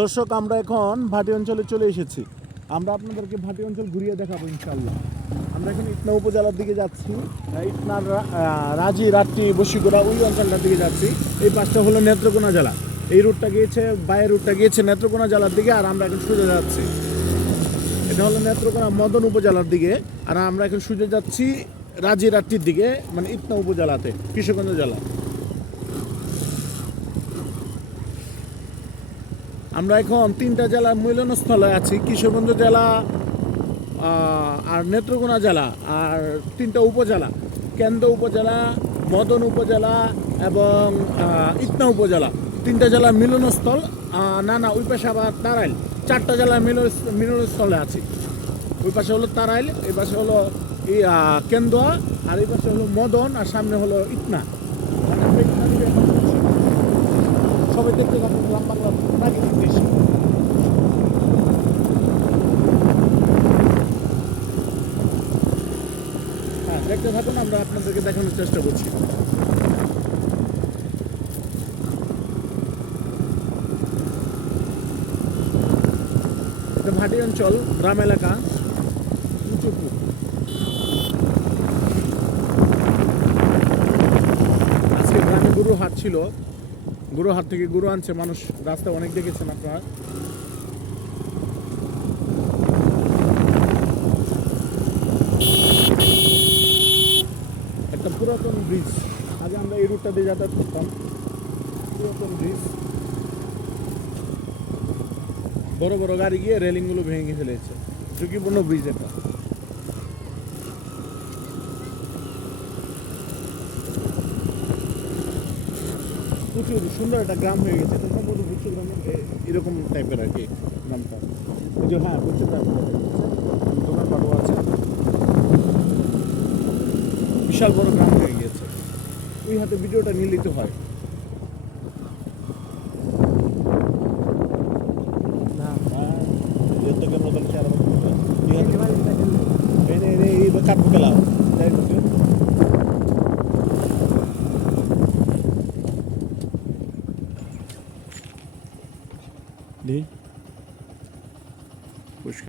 দর্শক, আমরা এখন ভাটি অঞ্চলে চলে এসেছি। আমরা আপনাদেরকে ভাটি অঞ্চল ঘুরিয়ে দেখাবো ইনশাল্লাহ আমরা এখন ইটনা উপজেলার দিকে যাচ্ছি। ইটনার রাজি রাত্রি বসিগোড়া ওই অঞ্চলটার দিকে যাচ্ছি। এই পাশটা হলো নেত্রকোনা জেলা। এই রুটটা গিয়েছে বাইরের রুটটা গিয়েছে নেত্রকোনা জেলার দিকে, আর আমরা এখন সোজা যাচ্ছি। এটা হলো নেত্রকোনা মদন উপজেলার দিকে, আর আমরা এখন সোজা যাচ্ছি রাজি রাত্রির দিকে মানে ইটনা উপজেলাতে, কিশোরগঞ্জ জেলা। আমরা এখন তিনটা জেলার মিলনস্থলে আছি, কিশোরগঞ্জ জেলা আর নেত্রকোনা জেলা, আর তিনটা উপজেলা, কেন্দ্র উপজেলা, মদন উপজেলা এবং ইতনা উপজেলা। তিনটা জেলার মিলনস্থল না না, ওই পাশে আবার তারাইল। চারটা জেলার মিলন মিলনস্থলে আছি। ওই পাশে হলো তারাইল, এই পাশে হলো কেন্দুয়া আর এই পাশে হলো মদন, আর সামনে হলো ইটনা মানে আমরা ইটনা থেকে এখন সবাই দেখতে পাবেন গ্রাম বাংলার প্রাকৃতিক দৃশ্য হ্যাঁ দেখতে থাকুন আমরা আপনাদেরকে দেখানোর চেষ্টা করছি ভাটি অঞ্চল গ্রাম এলাকা উঁচুপুর আজকে গ্রামে গরু হাট ছিল। গরু হাট থেকে গরু আনছে, মানুষ রাস্তায় অনেক দেখেছেন আপনারা। একটা পুরাতন ব্রিজ আগে আমরা এই রুটটা দিয়ে যাতায়াত করতাম। পুরাতন ব্রিজ। বড় বড় গাড়ি গিয়ে রেলিংগুলো ভেঙে ফেলেছে। ঝুঁকিপূর্ণ ব্রিজ এটা। প্রচুর সুন্দর একটা গ্রাম হয়ে গেছে এটা সম্ভবত বুচ্চু গ্রাম এরকম টাইপের আর কি গ্রামটা ওই যে হ্যাঁ বুচ্চু গ্রাম দোকানপাটও আছে বিশাল বড় গ্রাম হয়ে গিয়েছে ওই হাতে ভিডিওটা নিলিত হয় কাঠ değil.